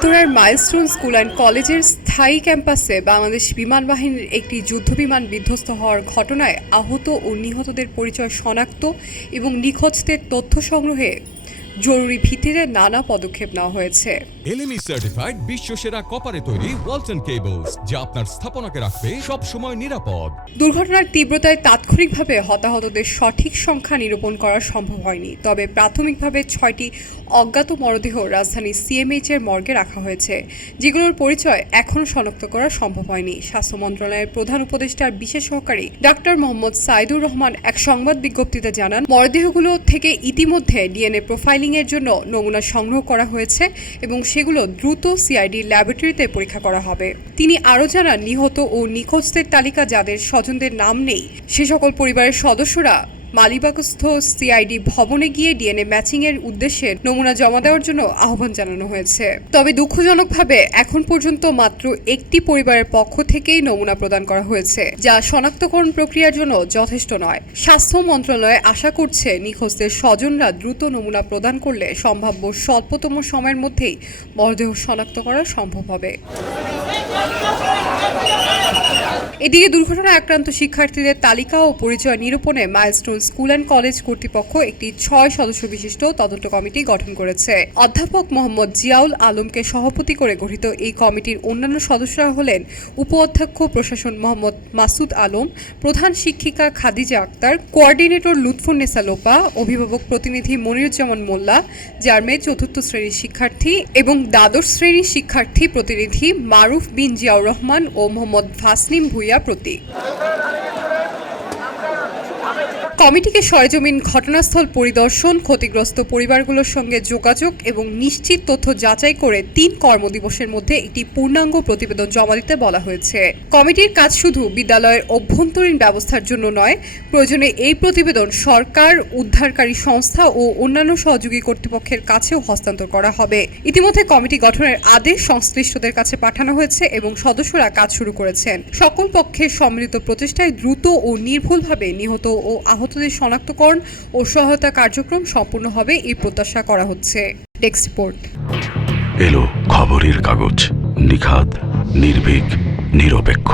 উত্তরার milestone school and কলেজের স্থায়ী ক্যাম্পাসে বাংলাদেশ বিমান বাহিনীর একটি যুদ্ধবিমান বিধ্বস্ত হওয়ার ঘটনায় আহত ও নিহতদের পরিচয় শনাক্ত এবং নিখোঁজদের তথ্য সংগ্রহে জরুরি ভিত্তিতে নানা পদক্ষেপ নেওয়া হয়েছে। এলএমই সার্টিফাইড বিশ্ব সেরা কপারে তৈরি ওয়ালটন কেবলস যা আপনার স্থাপনাকে রাখবে সব সময় নিরাপদ। দুর্ঘটনার তীব্রতায় তাৎক্ষণিকভাবে হতাহতদের সঠিক সংখ্যা নিরূপণ করা সম্ভব হয়নি তবে প্রাথমিকভাবে ছয়টি অজ্ঞাত মরদেহ রাজধানী সিএমএইচ এর মর্গে রাখা হয়েছে যেগুলোর পরিচয় এখনও শনাক্ত করা সম্ভব হয়নি। স্বাস্থ্য মন্ত্রণালয়ের প্রধান উপদেষ্টার বিশেষ সহকারী ডাক্তার মোহাম্মদ সাইদুর রহমান এক সংবাদ বিজ্ঞপ্তিতে জানান মরদেহগুলো থেকে ইতিমধ্যে ডিএনএ প্রোফাইলিং এর জন্য নমুনা সংগ্রহ করা হয়েছে এবং সেগুলো দ্রুত সিআইডি ল্যাবরেটরিতে পরীক্ষা করা হবে। তিনি আরও জানান, নিহত ও নিখোঁজদের তালিকা যাদের স্বজনদের নাম নেই, সে সকল পরিবারের সদস্যরা মালিবাগস্থ সিআইডি ভবনে গিয়ে ডিএনএ ম্যাচিং এর উদ্দেশ্যে নমুনা জমা দেওয়ার জন্য আহ্বান জানানো হয়েছে। তবে দুঃখজনকভাবে এখন পর্যন্ত মাত্র একটি পরিবারের পক্ষ থেকেই নমুনা প্রদান করা হয়েছে, যা শনাক্তকরণ প্রক্রিয়ার জন্য যথেষ্ট নয়। স্বাস্থ্য মন্ত্রণালয় আশা করছে নিখোঁজদের স্বজনরা দ্রুত নমুনা প্রদান করলে সম্ভাব্য স্বল্পতম সময়ের মধ্যেই মরদেহ শনাক্ত করা সম্ভব হবে। এদিকে দুর্ঘটনায় আক্রান্ত শিক্ষার্থীদের তালিকা ও পরিচয় নিরূপণে মাইলস্টোন স্কুল অ্যান্ড কলেজ কর্তৃপক্ষ একটি ছয় সদস্য বিশিষ্ট তদন্ত কমিটি গঠন করেছে। অধ্যাপক মোহাম্মদ জিয়াউল আলমকে সভাপতি করে গঠিত এই কমিটির অন্যান্য সদস্যরা হলেন উপ অধ্যক্ষ প্রশাসন মোহাম্মদ মাসুদ আলম, প্রধান শিক্ষিকা খাদিজা আক্তার, কোঅর্ডিনেটর লুৎফুন্নেসা লোপা, অভিভাবক প্রতিনিধি মনিরুজ্জামান মোল্লা, যার মেয়ে চতুর্থ শ্রেণির শিক্ষার্থী এবং দ্বাদশ শ্রেণির শিক্ষার্থী প্রতিনিধি মারুফ বিন জিয়াউর রহমান ও মোহাম্মদ ভাসনিম ভুইয়া প্রতীক। কমিটিকে সরেজমিন ঘটনাস্থল পরিদর্শন, ক্ষতিগ্রস্ত পরিবারগুলোর সঙ্গে যোগাযোগ এবং নিশ্চিত তথ্য যাচাই করে তিন কর্মদিবসের মধ্যে একটি পূর্ণাঙ্গ প্রতিবেদন জমা দিতে বলা হয়েছে। কমিটির কাজ শুধু বিদ্যালয়ের অভ্যন্তরীণ ব্যবস্থার জন্য নয়, প্রয়োজনে এই প্রতিবেদন সরকার, উদ্ধারকারী সংস্থা ও অন্যান্য সহযোগী কর্তৃপক্ষের কাছেও হস্তান্তর করা হবে। ইতিমধ্যে কমিটি গঠনের আদেশ সংশ্লিষ্টদের কাছে পাঠানো হয়েছে এবং সদস্যরা কাজ শুরু করেছেন। সকল পক্ষের সম্মিলিত প্রচেষ্টায় দ্রুত ও নির্ভুলভাবে নিহত ও আহতদের শনাক্তকরণ ও সহায়তা কার্যক্রম সম্পূর্ণ হবে এই প্রত্যাশা করা হচ্ছে। Desk report. এলো খবরের কাগজ, নিখাদ, নির্ভীক, নিরপেক্ষ।